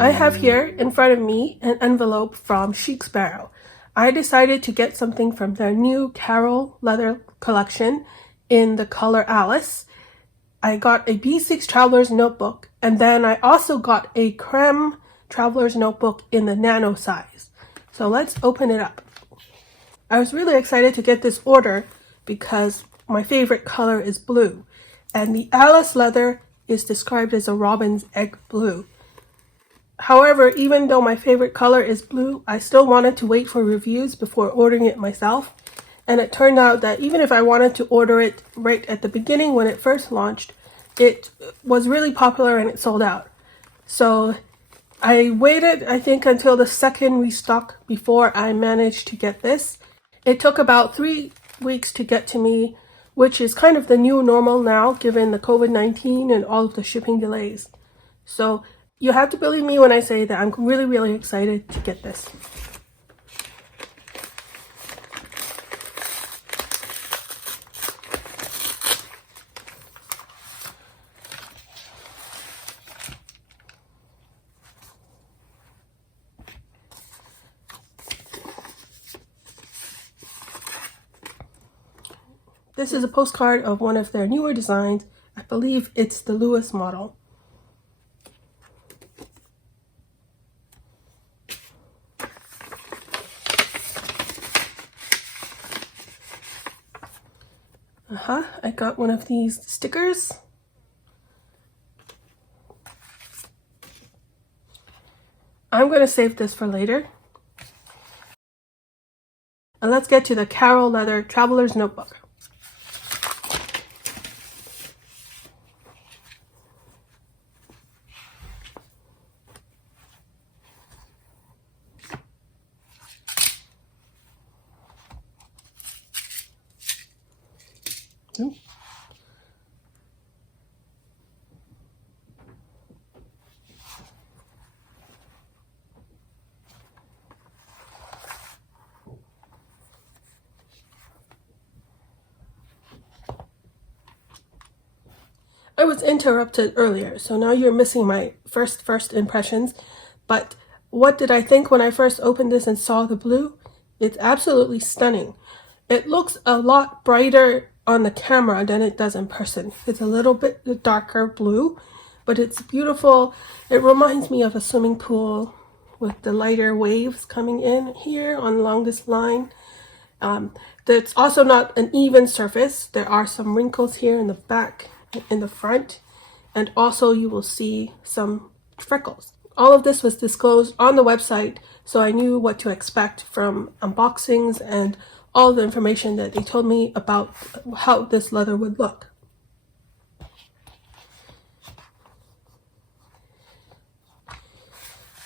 I have here in front of me an envelope from Chic Sparrow. I decided to get something from their new Carroll leather collection in the color Alice. I got a B6 Traveler's Notebook, and then I also got a Creme Traveler's Notebook in the nano size. So let's open it up. I was really excited to get this order because my favorite color is blue, and the Alice leather is described as a robin's egg blue. However, even though my favorite color is blue, I still wanted to wait for reviews before ordering it myself. And it turned out that even if I wanted to order it right at the beginning when it first launched, it was really popular and it sold out. So I waited, I think, until the second restock before I managed to get this. It took about 3 weeks to get to me, which is kind of the new normal now given the COVID-19 and all of the shipping delays. So you have to believe me when I say that I'm really, really excited to get this. This is a postcard of one of their newer designs. I believe it's the Lewis model. I got one of these stickers. I'm going to save this for later. And let's get to the Carroll leather Traveler's Notebook. I was interrupted earlier, so now you're missing my first impressions. But what did I think when I first opened this and saw the blue? It's absolutely stunning. It looks a lot brighter on the camera than it does in person. It's a little bit darker blue, but it's beautiful. It reminds me of a swimming pool with the lighter waves coming in here along this line. It's also not an even surface. There are some wrinkles here in the back, in the front, and also you will see some freckles. All of this was disclosed on the website, so I knew what to expect from unboxings and all the information that they told me about how this leather would look.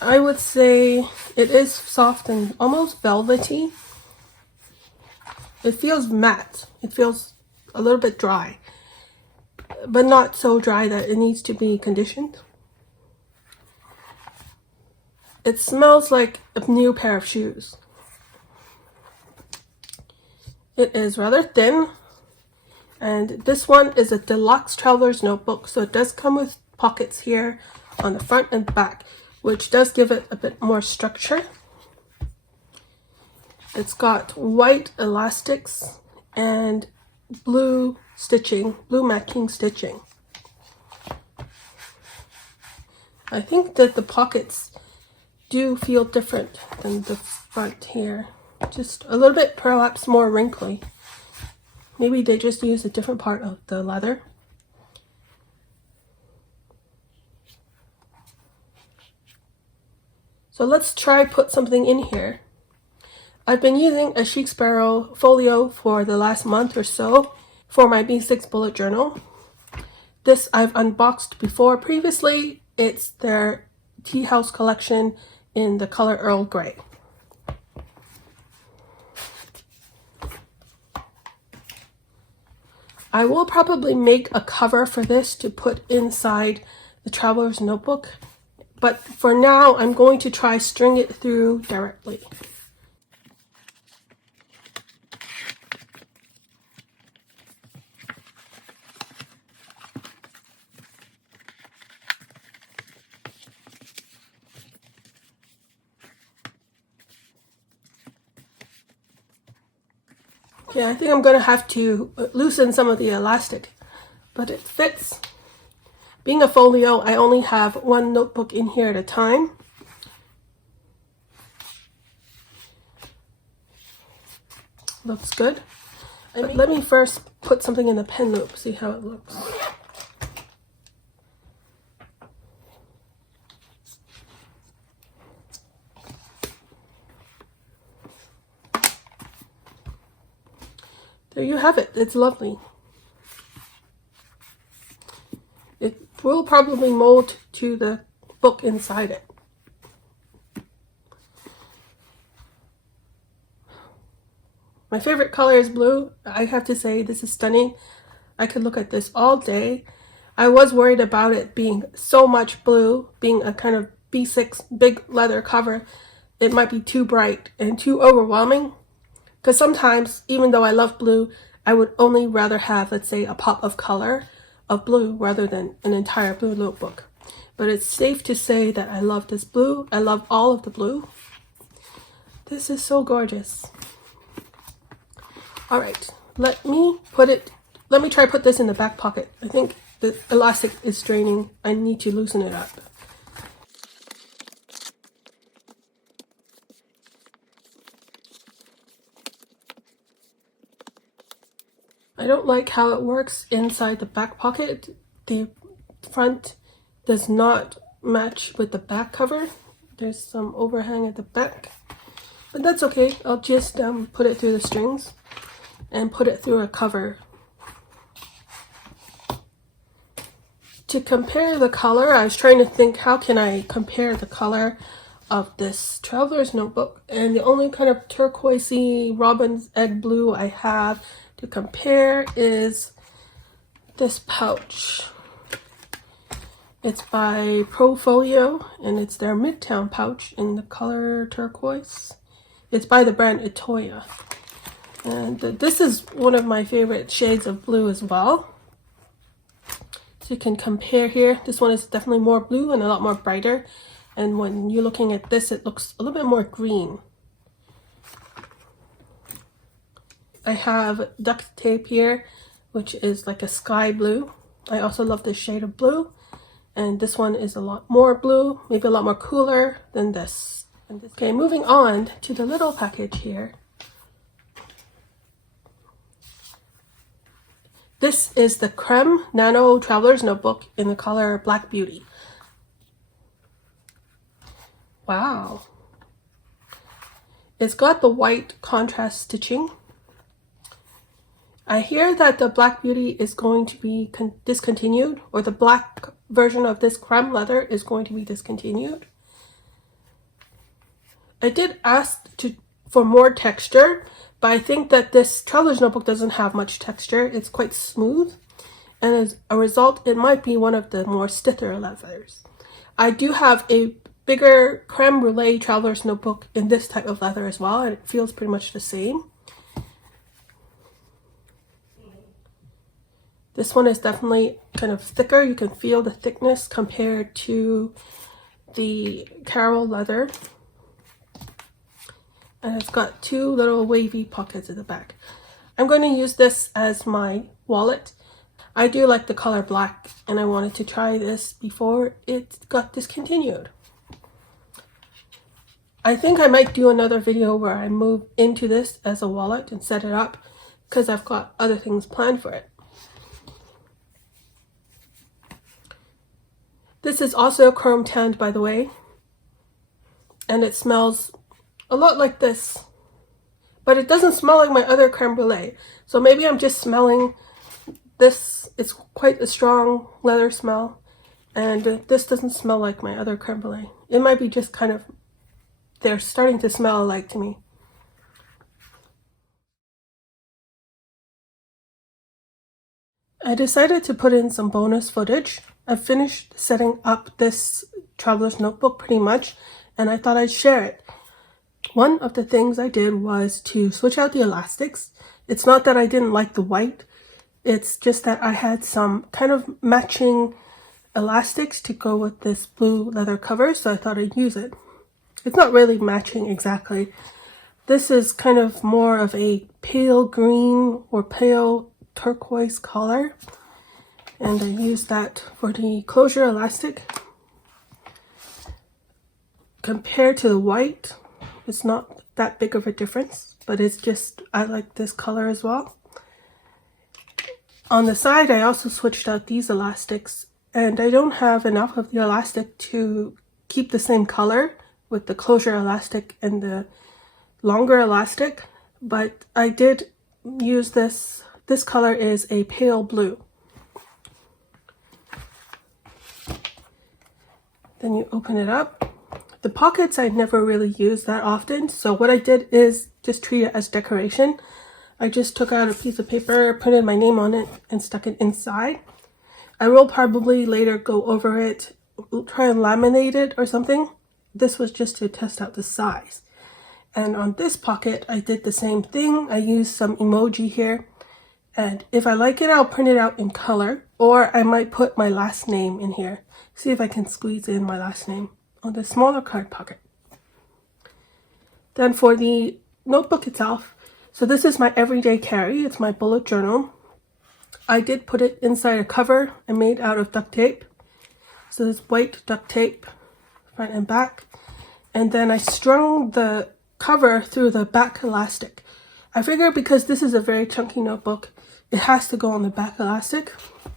I would say it is soft and almost velvety. It feels matte. It feels a little bit dry, but not so dry that it needs to be conditioned. It smells like a new pair of shoes. It is rather thin, and this one is a deluxe traveler's notebook, so it does come with pockets here on the front and back, which does give it a bit more structure. It's got white elastics and blue stitching, blue matching stitching. I think that the pockets do feel different than the front here. Just a little bit perhaps more wrinkly. Maybe they just used a different part of the leather. So let's try put something in here. I've been using a Chic Sparrow folio for the last month or so for my B6 bullet journal. This I've unboxed before previously. It's their Tea House collection in the color Earl Grey. I will probably make a cover for this to put inside the traveler's notebook, but for now I'm going to try string it through directly. Okay, I think I'm going to have to loosen some of the elastic, but it fits. Being a folio, I only have one notebook in here at a time. Looks good. Let me first put something in the pen loop, see how it looks. There you have it. It's lovely. It will probably mold to the book inside it. My favorite color is blue. I have to say this is stunning. I could look at this all day. I was worried about it being so much blue, being a kind of B6 big leather cover. It might be too bright and too overwhelming. Because sometimes, even though I love blue, I would only rather have, let's say, a pop of color of blue rather than an entire blue notebook. But it's safe to say that I love this blue. I love all of the blue. This is so gorgeous. All right, let me try to put this in the back pocket. I think the elastic is straining. I need to loosen it up. I don't like how it works inside the back pocket. The front does not match with the back cover. There's some overhang at the back, but that's okay. I'll just put it through the strings and put it through a cover. To compare the color, I was trying to think, how can I compare the color of this traveler's notebook? And the only kind of turquoisey robin's egg blue I have to compare is this pouch. It's by Profolio, and it's their Midtown pouch in the color turquoise. It's by the brand Itoya. And this is one of my favorite shades of blue as well. So you can compare here. This one is definitely more blue and a lot more brighter. And when you're looking at this, it looks a little bit more green. I have duct tape here, which is like a sky blue. I also love this shade of blue. And this one is a lot more blue, maybe a lot more cooler than this. Okay, moving on to the little package here. This is the Creme Nano Traveler's Notebook in the color Black Beauty. Wow. It's got the white contrast stitching. I hear that the Black Beauty is going to be discontinued, or the black version of this creme leather is going to be discontinued. I did ask for more texture, but I think that this traveler's notebook doesn't have much texture. It's quite smooth, and as a result, it might be one of the more stiffer leathers. I do have a bigger creme brulee traveler's notebook in this type of leather as well, and it feels pretty much the same. This one is definitely kind of thicker. You can feel the thickness compared to the Carroll leather. And it's got two little wavy pockets at the back. I'm going to use this as my wallet. I do like the color black, and I wanted to try this before it got discontinued. I think I might do another video where I move into this as a wallet and set it up, because I've got other things planned for it. This is also chrome tanned, by the way, and it smells a lot like this, but it doesn't smell like my other creme brulee. So maybe I'm just smelling this. It's quite a strong leather smell, and this doesn't smell like my other creme brulee. It might be just kind of, they're starting to smell alike to me. I decided to put in some bonus footage. I've finished setting up this traveler's notebook pretty much, and I thought I'd share it. One of the things I did was to switch out the elastics. It's not that I didn't like the white, it's just that I had some kind of matching elastics to go with this blue leather cover, so I thought I'd use it. It's not really matching exactly, This is kind of more of a pale green or pale turquoise color, and I use that for the closure elastic. Compared to the white, it's not that big of a difference, but it's just, I like this color as well. On the side, I also switched out these elastics, and I don't have enough of the elastic to keep the same color with the closure elastic and the longer elastic, but I did use this. This color is a pale blue. Then you open it up. The pockets I never really use that often, so what I did is just treat it as decoration. I just took out a piece of paper, printed my name on it, and stuck it inside. I will probably later go over it, try and laminate it or something. This was just to test out the size. And on this pocket, I did the same thing. I used some emoji here. And if I like it, I'll print it out in color, or I might put my last name in here. See if I can squeeze in my last name on the smaller card pocket. Then for the notebook itself, so this is my everyday carry. It's my bullet journal. I did put it inside a cover I made out of duct tape. So this white duct tape, front and back. And then I strung the cover through the back elastic. I figure because this is a very chunky notebook, it has to go on the back elastic.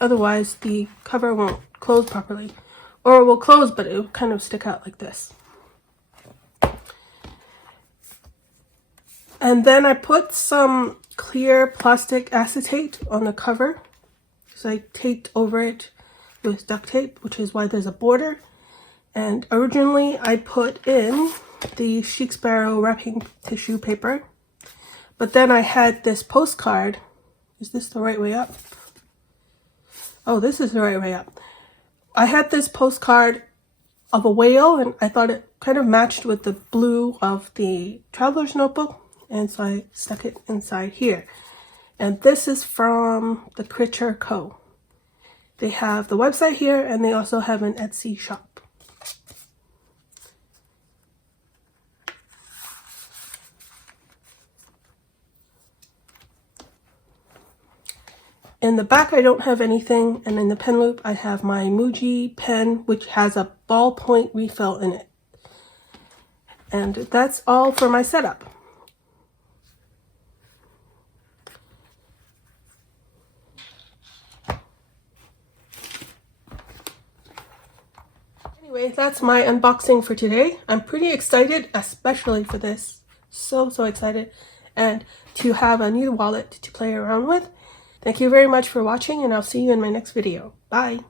Otherwise, the cover won't close properly. Or it will close, but it will kind of stick out like this. And then I put some clear plastic acetate on the cover. So I taped over it with duct tape, which is why there's a border. And originally I put in the Chic Sparrow wrapping tissue paper. But then I had this postcard. Is this the right way up? Oh, this is the right way up. I had this postcard of a whale, and I thought it kind of matched with the blue of the traveler's notebook. And so I stuck it inside here. And this is from the Critter Co. They have the website here, and they also have an Etsy shop. In the back, I don't have anything, and in the pen loop, I have my Muji pen, which has a ballpoint refill in it. And that's all for my setup. Anyway, that's my unboxing for today. I'm pretty excited, especially for this. So excited. And to have a new wallet to play around with. Thank you very much for watching, and I'll see you in my next video. Bye!